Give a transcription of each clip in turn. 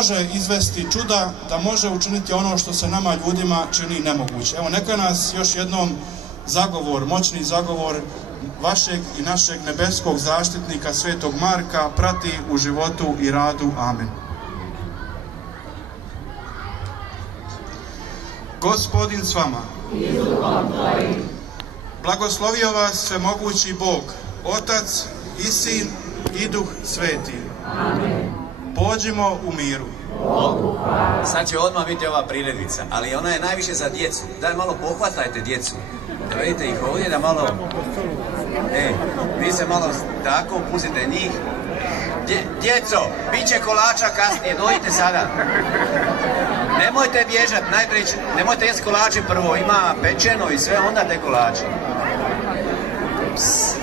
može izvesti čuda, da može učiniti ono što se nama ljudima čini nemoguće. Evo, neka nas još jednom zagovor, moćni zagovor vašeg i našeg nebeskog zaštitnika Svetog Marka prati u životu i radu. Amen. Gospodin s vama. Blagoslovio vas svemogući Bog, Otac i Sin i Duh Sveti. Amen. Pođimo u miru. Sad će odmah biti ova priredbica, ali ona je najviše za djecu. Daj malo pohvatajte djecu. Da vidite ih ovdje, da malo... vi se malo tako pustite njih. Djeco, bit će kolača kasnije, dođite sada. Nemojte bježat, najprije, nemojte jesti kolače prvo, ima pečeno i sve, onda te kolače. Psst.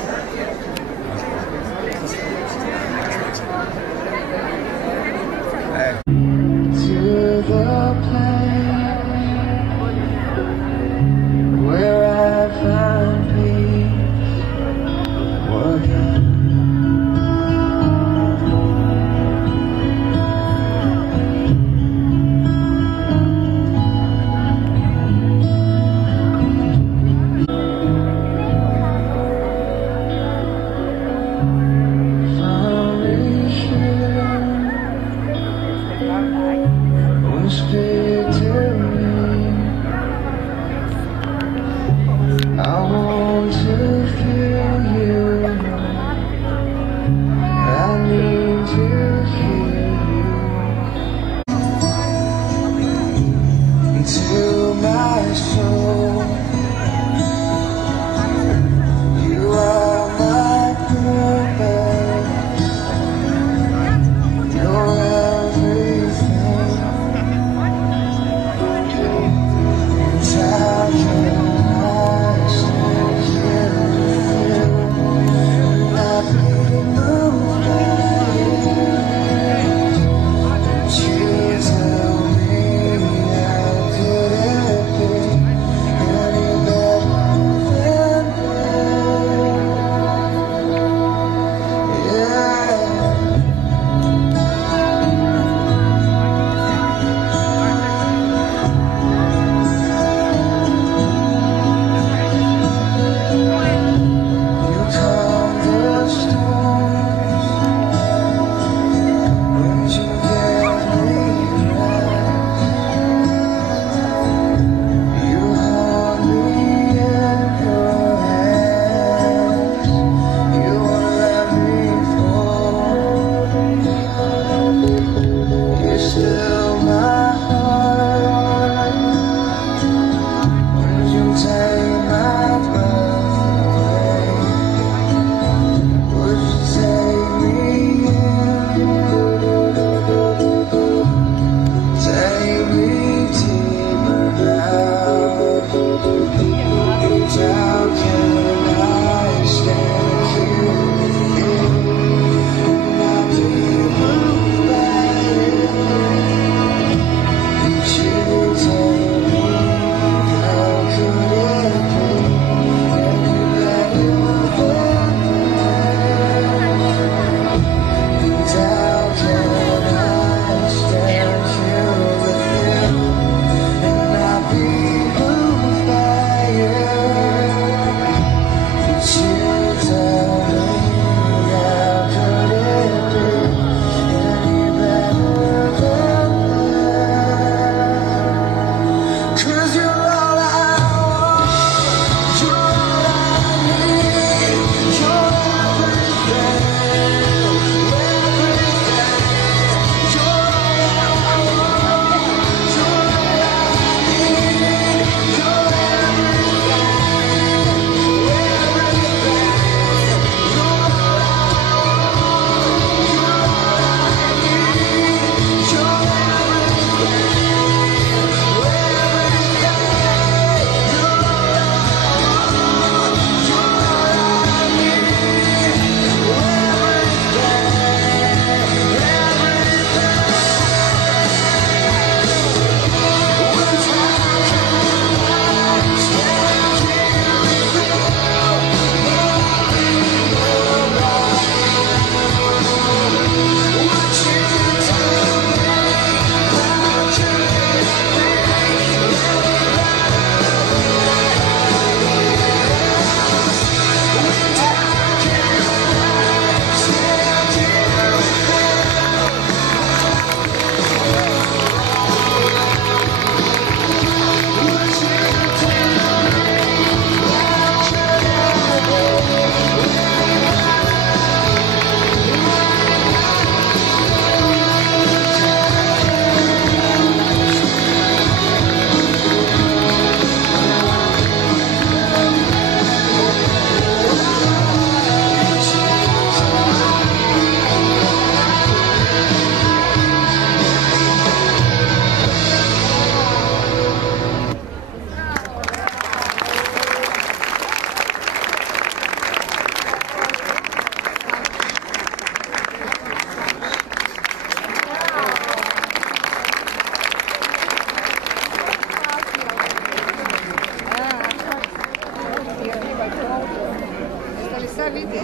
vidi.